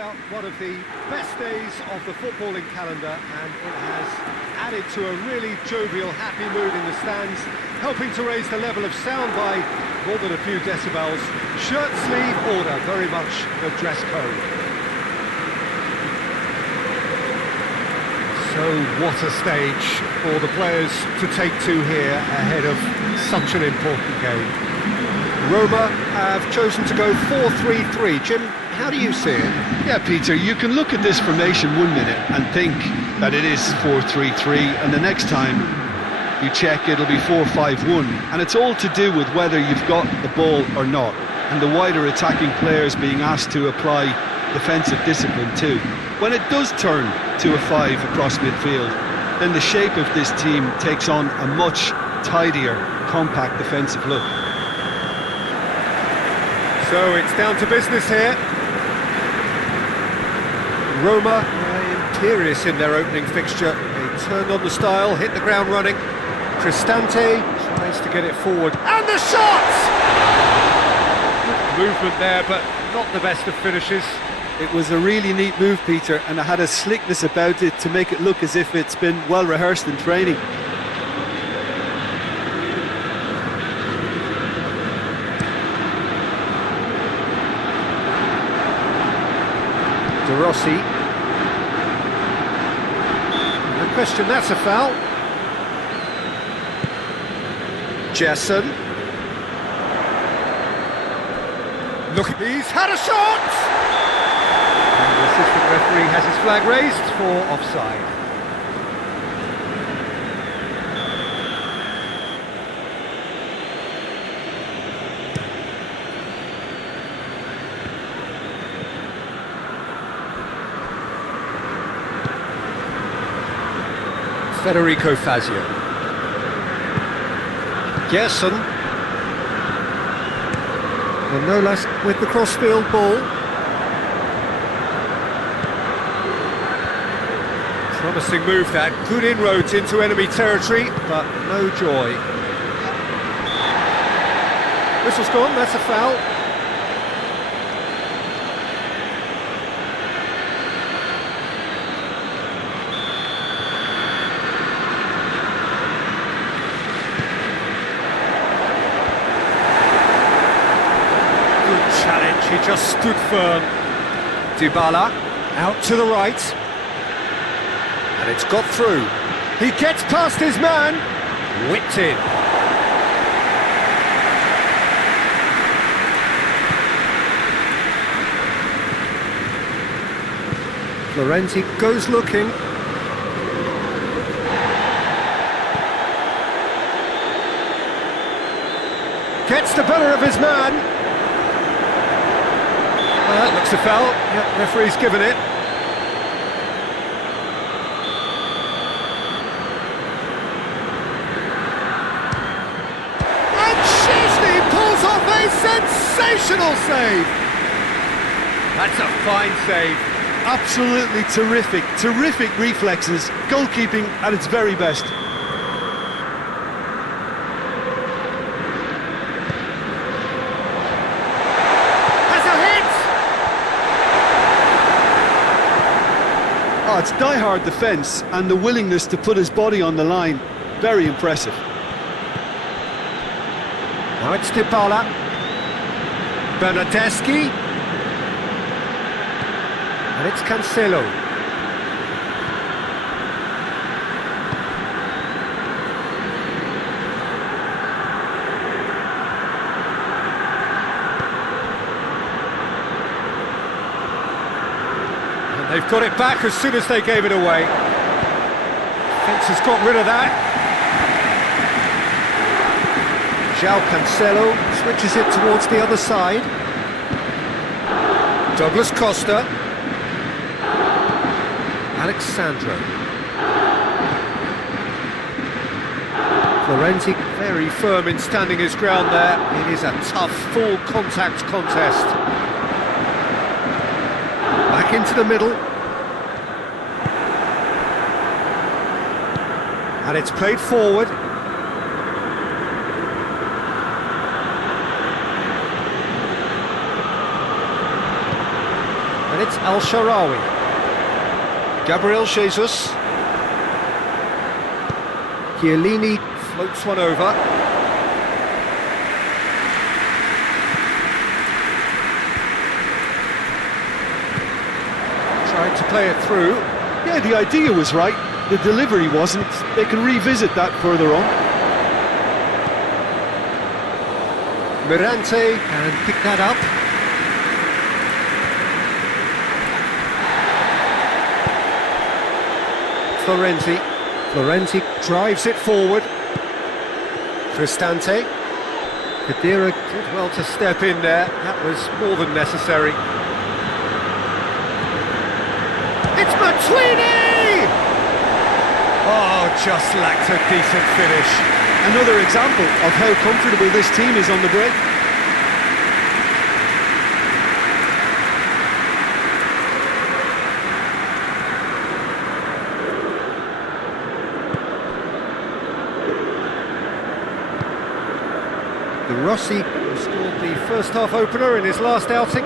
doubt one of the best days of the footballing calendar, and it has added to a really jovial, happy mood in the stands, helping to raise the level of sound by more than a few decibels. Shirt sleeve order, very much the dress code. So what a stage for the players to take to here ahead of such an important game. Roma have chosen to go 4-3-3. Jim, how do you see it? Yeah, Peter, you can look at this formation 1 minute and think that it is 4-3-3, and the next time you check it'll be 4-5-1, and it's all to do with whether you've got the ball or not, and the wider attacking players being asked to apply defensive discipline too. When it does turn to a 5 across midfield, then the shape of this team takes on a much tidier, compact defensive look. So it's down to business here. Roma imperious in their opening fixture. They turned on the style, hit the ground running. Cristante tries to get it forward. And the shot! Good movement there, but not the best of finishes. It was a really neat move, Peter, and it had a slickness about it to make it look as if it's been well rehearsed in training. De Rossi. No question, that's a foul. Jesson. Look, he's had a shot! And the assistant referee has his flag raised for offside. Federico Fazio. Gerson. And no less with the crossfield ball. Promising move that, good inroads into enemy territory, but no joy. Whistle's gone, that's a foul. Challenge, he just stood firm. Dybala out to the right, and it's got through. He gets past his man, whipped in. Florenzi goes looking. Gets the better of his man. Well, that looks a foul. Yep, referee's given it. And Szczesny pulls off a sensational save. That's a fine save. Absolutely terrific, terrific reflexes, goalkeeping at its very best. Oh, it's die-hard defence and the willingness to put his body on the line. Very impressive. Now it's Dybala. Bernardeschi. And it's Cancelo. They've got it back as soon as they gave it away. Fence has got rid of that. João Cancelo switches it towards the other side. Douglas Costa. Alexandro. Florenzi very firm in standing his ground there. It is a tough, full contact contest. Back into the middle. And it's played forward. And it's Al-Sharawi. Gabriel Jesus. Chiellini floats one over. Trying to play it through. Yeah, the idea was right, the delivery wasn't. They can revisit that further on. Mirante can pick that up. Florenzi drives it forward. Cristante. Khedira did well to step in there. That was more than necessary. It's Matuidi! Oh, just lacked a decent finish. Another example of how comfortable this team is on the break. De Rossi scored the first half opener in his last outing.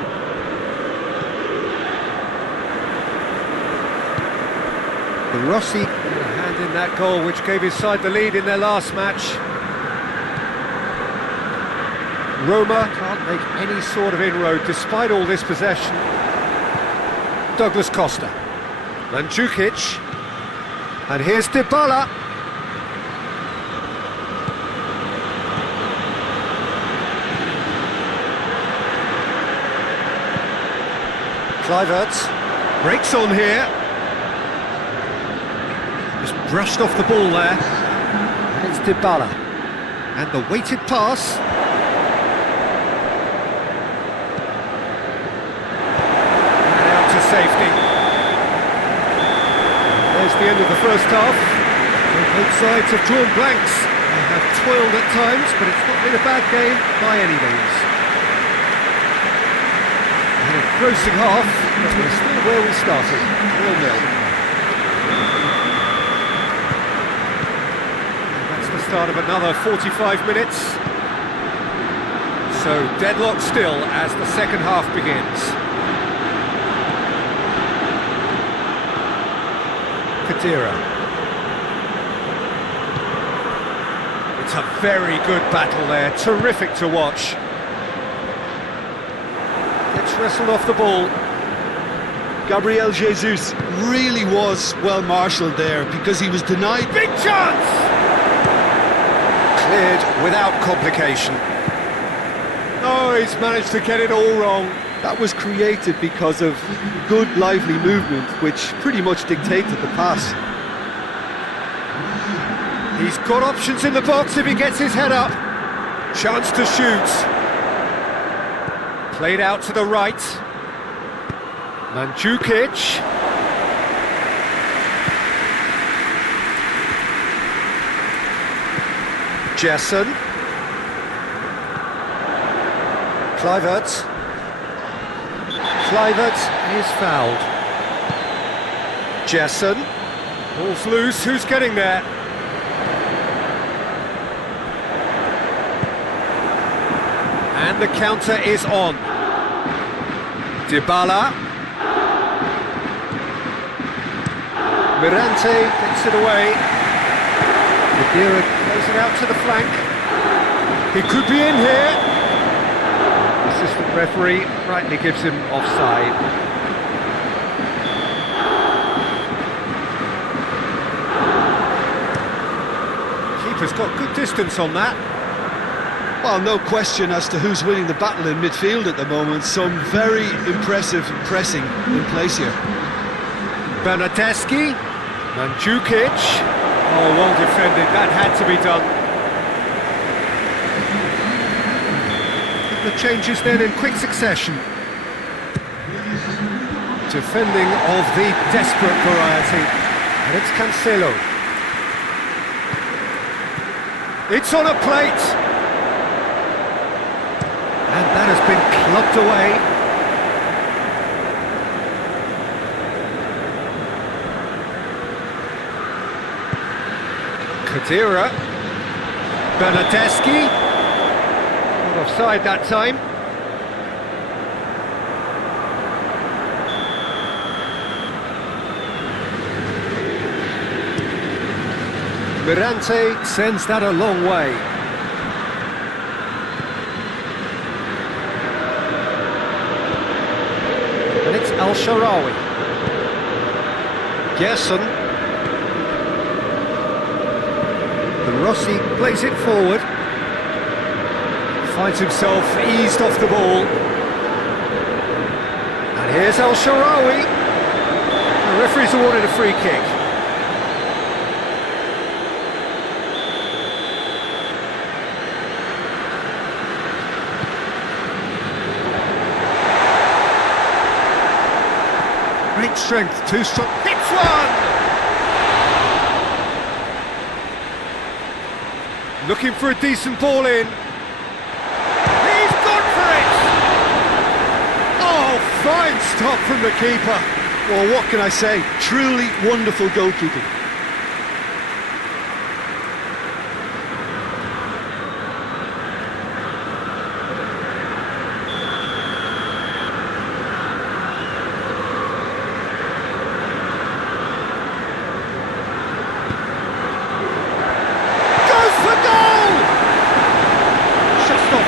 De Rossi had a hand in that goal which gave his side the lead in their last match. Roma can't make any sort of inroad despite all this possession. Douglas Costa. Mandzukic. And here's Dybala. Kluivert breaks on here. Just brushed off the ball there. And it's Dybala. And the weighted pass. And out to safety. There's the end of the first half. Both sides have drawn blanks. They have toiled at times, but it's not been a bad game by any means. Grossing half, but we're still where we started, 0-0. That's the start of another 45 minutes. So deadlock still as the second half begins. Khedira. It's a very good battle there, terrific to watch. Wrestled off the ball. Gabriel Jesus really was well marshalled there because he was denied. Big chance! Cleared without complication. Oh, he's managed to get it all wrong. That was created because of good, lively movement, which pretty much dictated the pass. He's got options in the box if he gets his head up. Chance to shoot. Played out to the right. Mandzukic. Jesson. Kluivert. Kluivert is fouled. Jesson. Ball's loose, who's getting there? And the counter is on. Dybala. Mirante gets it away. Khedira plays it out to the flank. He could be in here. Assistant referee rightly gives him offside. Keeper's got good distance on that. Well, no question as to who's winning the battle in midfield at the moment. Some very impressive pressing in place here. Bernardeschi, Mandzukic. Oh, well defended, that had to be done. The changes then in quick succession. Defending of the desperate variety. And it's Cancelo. It's on a plate. And that has been clubbed away. Khedira. Bernardeschi. Not offside that time. Mirante sends that a long way. And it's Al-Sharawi. Gerson. And Rossi plays it forward. Finds himself eased off the ball. And here's Al-Sharawi. The referee's awarded a free kick. Great strength, too strong. Hits one! Looking for a decent ball in. He's gone for it! Oh, fine stop from the keeper. Well, what can I say? Truly wonderful goalkeeping.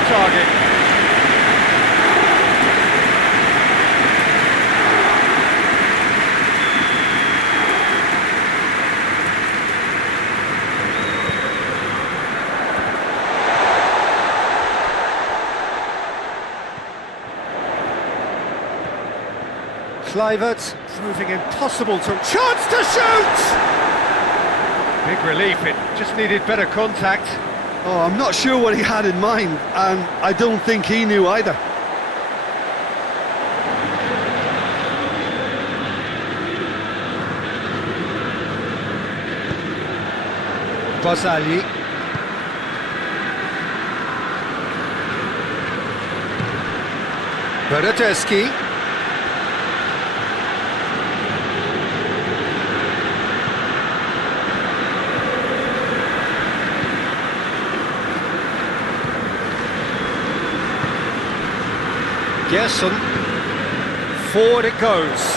Target. Kluivert proving impossible to... Chance to shoot! Big relief, it just needed better contact. Oh, I'm not sure what he had in mind, and I don't think he knew either. Basali. Bernardeschi. Gerson, forward it goes.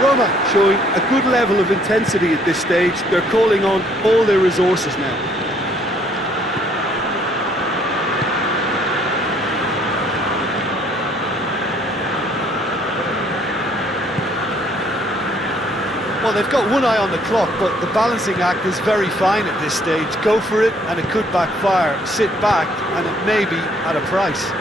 Roma showing a good level of intensity at this stage. They're calling on all their resources now. Well, they've got one eye on the clock, but the balancing act is very fine at this stage. Go for it, and it could backfire. Sit back, and it may be at a price.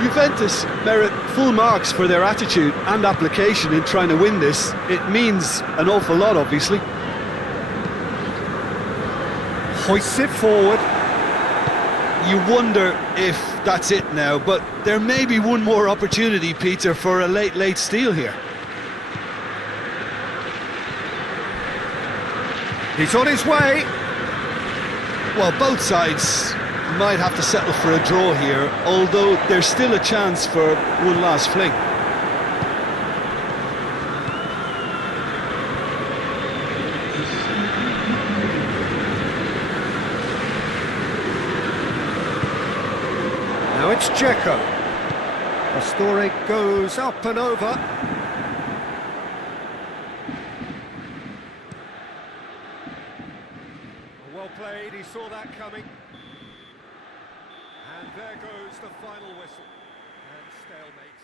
Juventus merit full marks for their attitude and application in trying to win this. It means an awful lot, obviously. Hoists it forward. You wonder if that's it now, but there may be one more opportunity, Peter, for a late steal here. He's on his way. Well, both sides might have to settle for a draw here, although there's still a chance for one last fling. Now it's Dzeko. Pastore goes up and over. Well played, he saw that coming. And there goes the final whistle. And stalemate.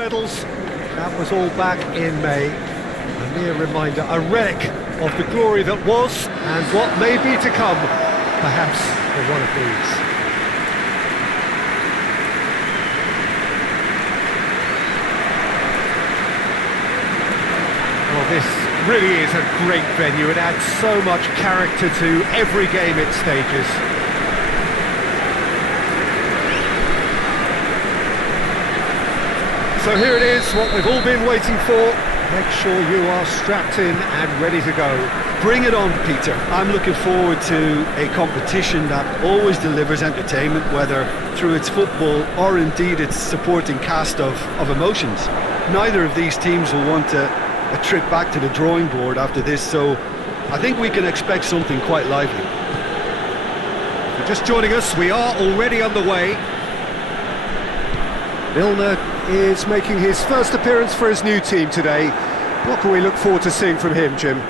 medals. That was all back in May. A mere reminder, a relic of the glory that was and what may be to come, perhaps for one of these. Well, this really is a great venue. It adds so much character to every game it stages. So here it is, what we've all been waiting for. Make sure you are strapped in and ready to go. Bring it on, Peter. I'm looking forward to a competition that always delivers entertainment, whether through its football or indeed its supporting cast of emotions. Neither of these teams will want a trip back to the drawing board after this, so I think we can expect something quite lively. If you're just joining us, we are already underway. Milner is making his first appearance for his new team today. What can we look forward to seeing from him, Jim?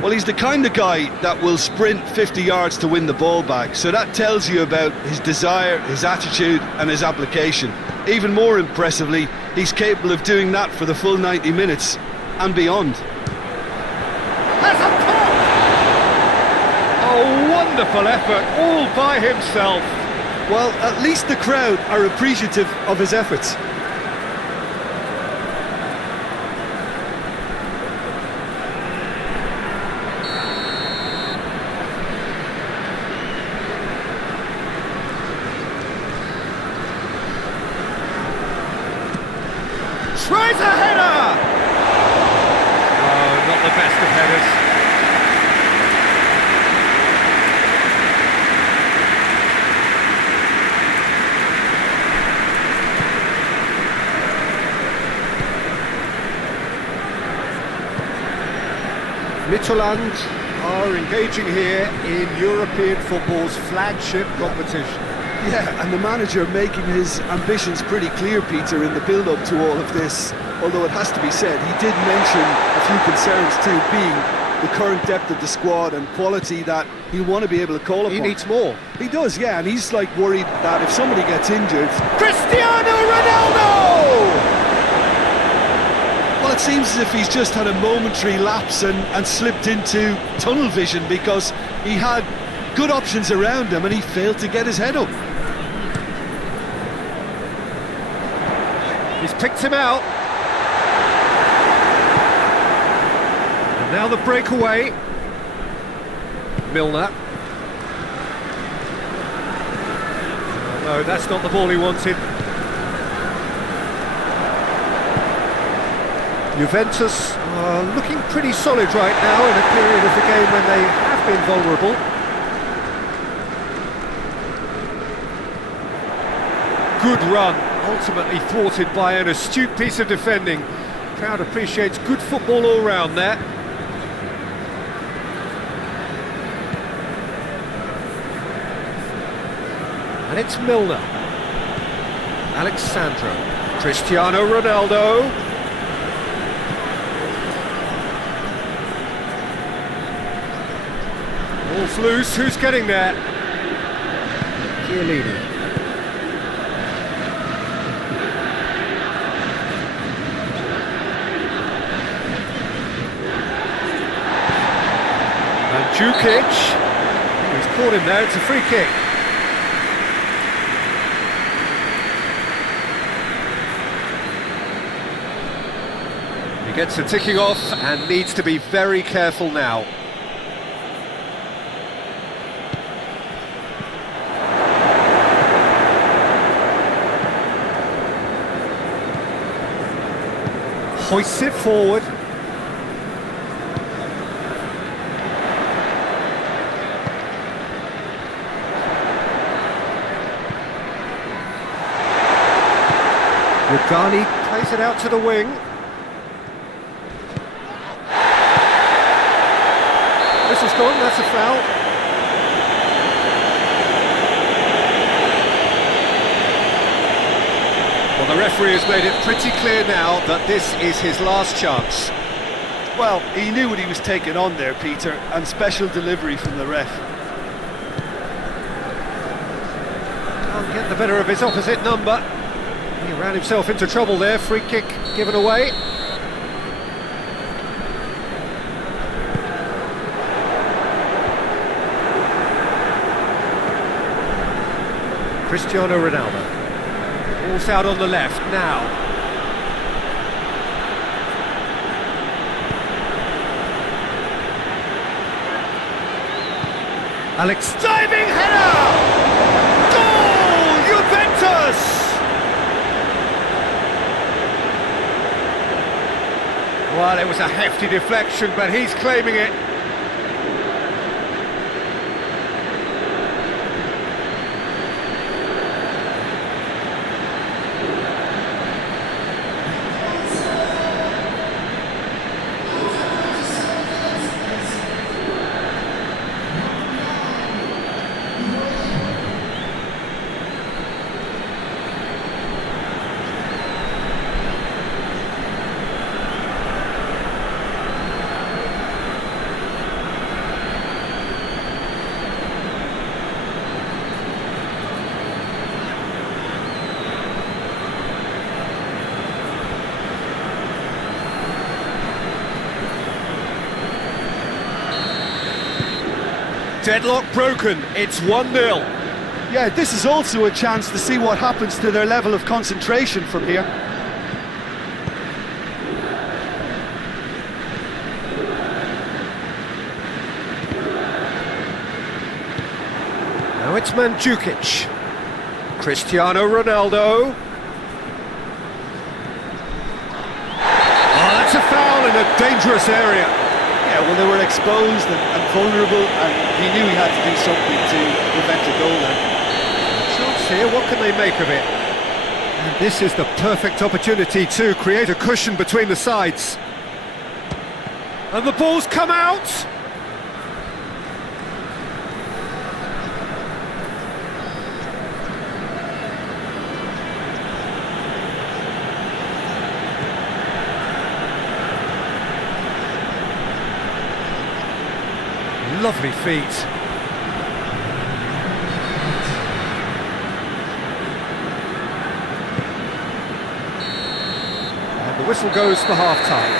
Well, he's the kind of guy that will sprint 50 yards to win the ball back, so that tells you about his desire, his attitude and his application. Even more impressively, he's capable of doing that for the full 90 minutes and beyond. Has a pop! Oh, wonderful effort, all by himself. Well, at least the crowd are appreciative of his efforts. Tries a header! Oh, not the best of headers. Midtjylland are engaging here in European football's flagship competition. Yeah, and the manager making his ambitions pretty clear, Peter, in the build-up to all of this. Although it has to be said, he did mention a few concerns too, being the current depth of the squad and quality that he'll want to be able to call upon. He needs more. He does, yeah, and he's like worried that if somebody gets injured... Cristiano Ronaldo! Well, it seems as if he's just had a momentary lapse and slipped into tunnel vision, because he had good options around him and he failed to get his head up. He's picked him out. And now the breakaway. Milner. No, that's not the ball he wanted. Juventus are looking pretty solid right now in a period of the game when they have been vulnerable. Good run, ultimately thwarted by an astute piece of defending. Crowd appreciates good football all round there. And it's Milner. Alexandro. Cristiano Ronaldo. Ball's loose, who's getting there? Chiellini. And Jukic, he's caught him there, it's a free kick. He gets the ticking off and needs to be very careful now. Hoists it forward. Rugani plays it out to the wing. This is gone, that's a foul. Well, the referee has made it pretty clear now that this is his last chance. Well, he knew what he was taking on there, Peter, and special delivery from the ref. Can't get the better of his opposite number. He ran himself into trouble there, free kick given away. Cristiano Ronaldo. Ball's out on the left now. Alex diving header! Goal! Juventus! Well, it was a hefty deflection, but he's claiming it. Deadlock broken, it's 1-0. Yeah, this is also a chance to see what happens to their level of concentration from here. Now it's Mandzukic. Cristiano Ronaldo. Oh, that's a foul in a dangerous area. Yeah, well, they were exposed and vulnerable, and he knew he had to do something to prevent a goal there. Chance here, what can they make of it? And this is the perfect opportunity to create a cushion between the sides. And the ball's come out! Lovely feet. And the whistle goes for half-time.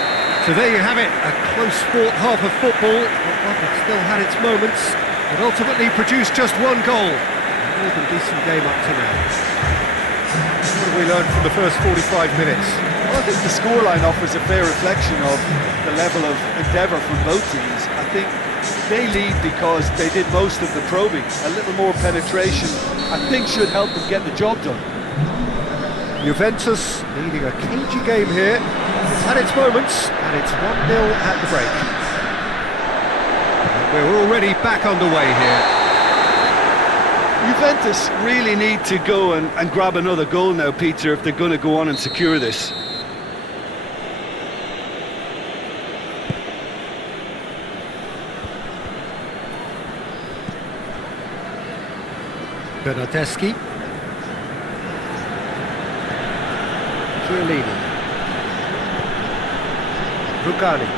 So there you have it, a close-fought half of football, but one that still had its moments, but ultimately produced just one goal. A more than decent game up to now. What have we learned from the first 45 minutes? Well, I think the scoreline offers a fair reflection of the level of endeavour from both teams. I think they lead because they did most of the probing. A little more penetration, I think, should help them get the job done. Juventus leading a cagey game here. It's had its moments, and it's 1-0 at the break. And we're already back underway here. Juventus really need to go and grab another goal now, Peter, if they're going to go on and secure this. Bernardeschi. Chiellini. Rugani.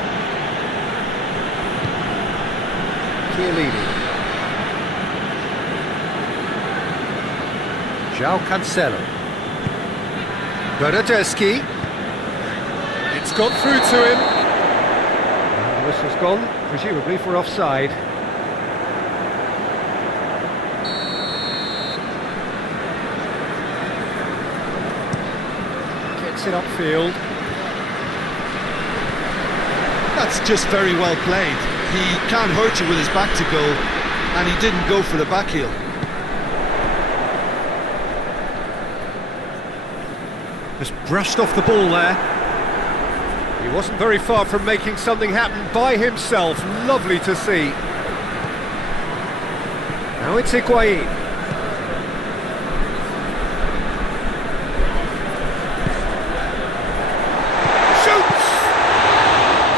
Chiellini. João Cancelo. Bernardeschi. It's got through to him. And the whistle's gone, presumably for offside. It upfield. That's just very well played. He can't hurt you with his back to goal, and he didn't go for the back heel. Just brushed off the ball there. He wasn't very far from making something happen by himself. Lovely to see. Now it's Higuain.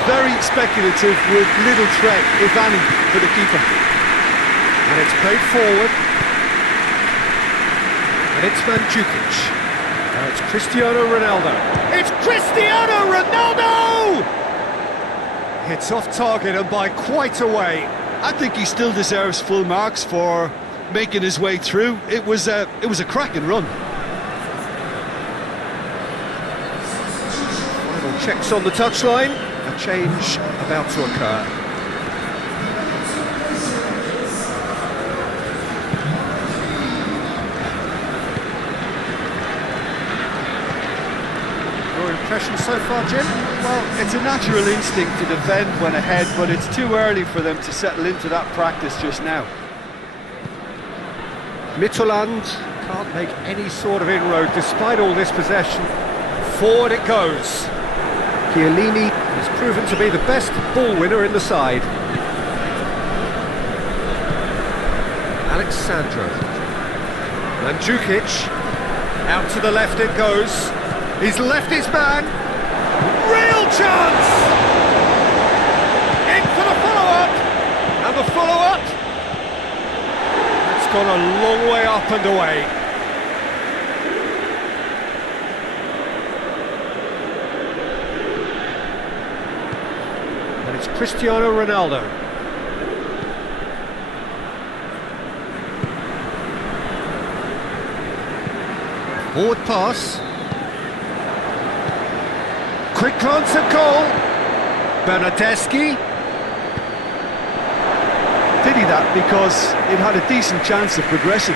Very speculative with little threat, if any, for the keeper. And it's played forward. And it's Mandzukic. Now it's Cristiano Ronaldo. It's Cristiano Ronaldo! It's off target and by quite a way. I think he still deserves full marks for making his way through. It was a cracking run. Final checks on the touchline, a change about to occur. Your impression so far, Jim? Well, it's a natural instinct to defend when ahead, but it's too early for them to settle into that practice just now. Midtjylland can't make any sort of inroad despite all this possession. Forward it goes. Chiellini has proven to be the best ball winner in the side. Alexandro. Mandzukic. Out to the left it goes. He's left his man. Real chance! In for the follow-up. And the follow-up. That's gone a long way up and away. And it's Cristiano Ronaldo. Forward pass. Quick glance at goal. Bernardeschi. Pity that, because it had a decent chance of progressing.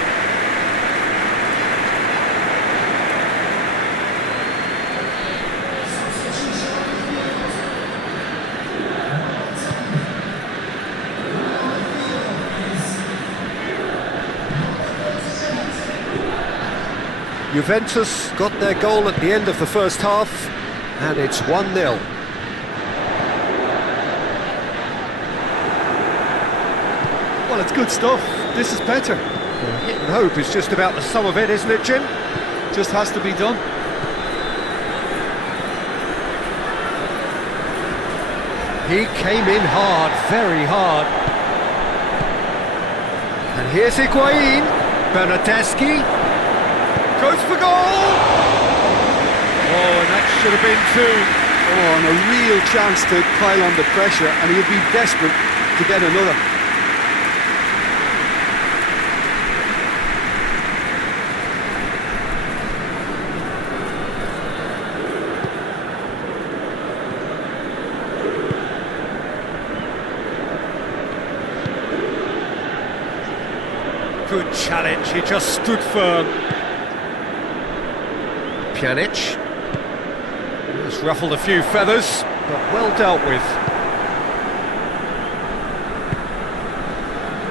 Juventus got their goal at the end of the first half, and it's 1-0. Well, it's good stuff. This is better. Hit and hope is just about the sum of it, isn't it, Jim? Just has to be done. He came in hard, very hard. And here's Higuain. Bernardeschi goes for goal! Oh, and that should have been two. Oh, and a real chance to pile on the pressure, and he'll be desperate to get another. Good challenge, he just stood firm. Pjanic. Has ruffled a few feathers, but well dealt with.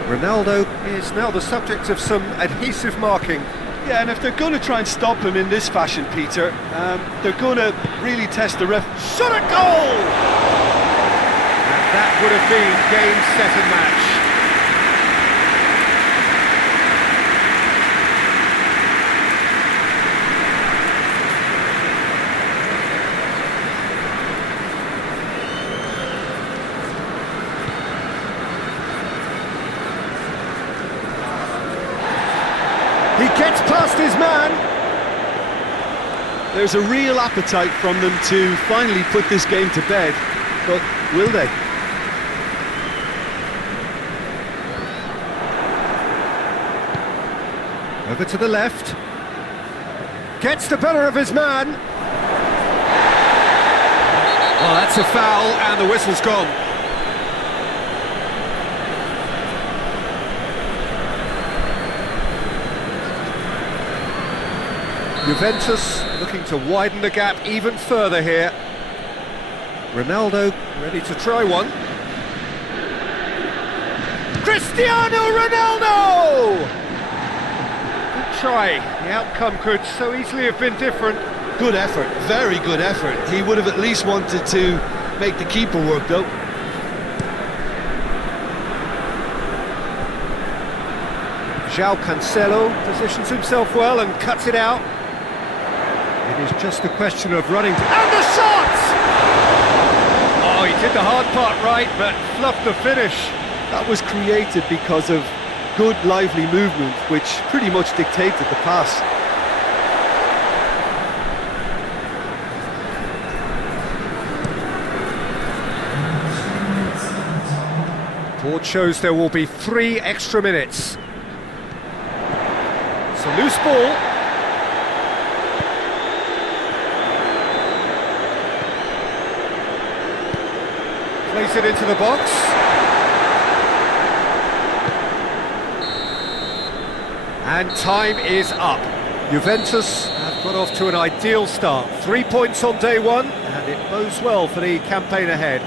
Ronaldo is now the subject of some adhesive marking. Yeah, and if they're going to try and stop him in this fashion, Peter, they're going to really test the ref. Shot at goal! And that would have been game, set and match. He gets past his man. There's a real appetite from them to finally put this game to bed, but will they? Over to the left. Gets the better of his man. Well, that's a foul, and the whistle's gone. Juventus looking to widen the gap even further here. Ronaldo ready to try one. Cristiano Ronaldo! Good try. The outcome could so easily have been different. Good effort, very good effort. He would have at least wanted to make the keeper work, though. João Cancelo positions himself well and cuts it out. It is just a question of running. And the shot! Oh, he did the hard part right, but fluffed the finish. That was created because of good, lively movement, which pretty much dictated the pass. Board shows there will be 3 extra minutes. It's a loose ball. Plays it into the box. And time is up. Juventus have got off to an ideal start. 3 points on day one, and it bodes well for the campaign ahead.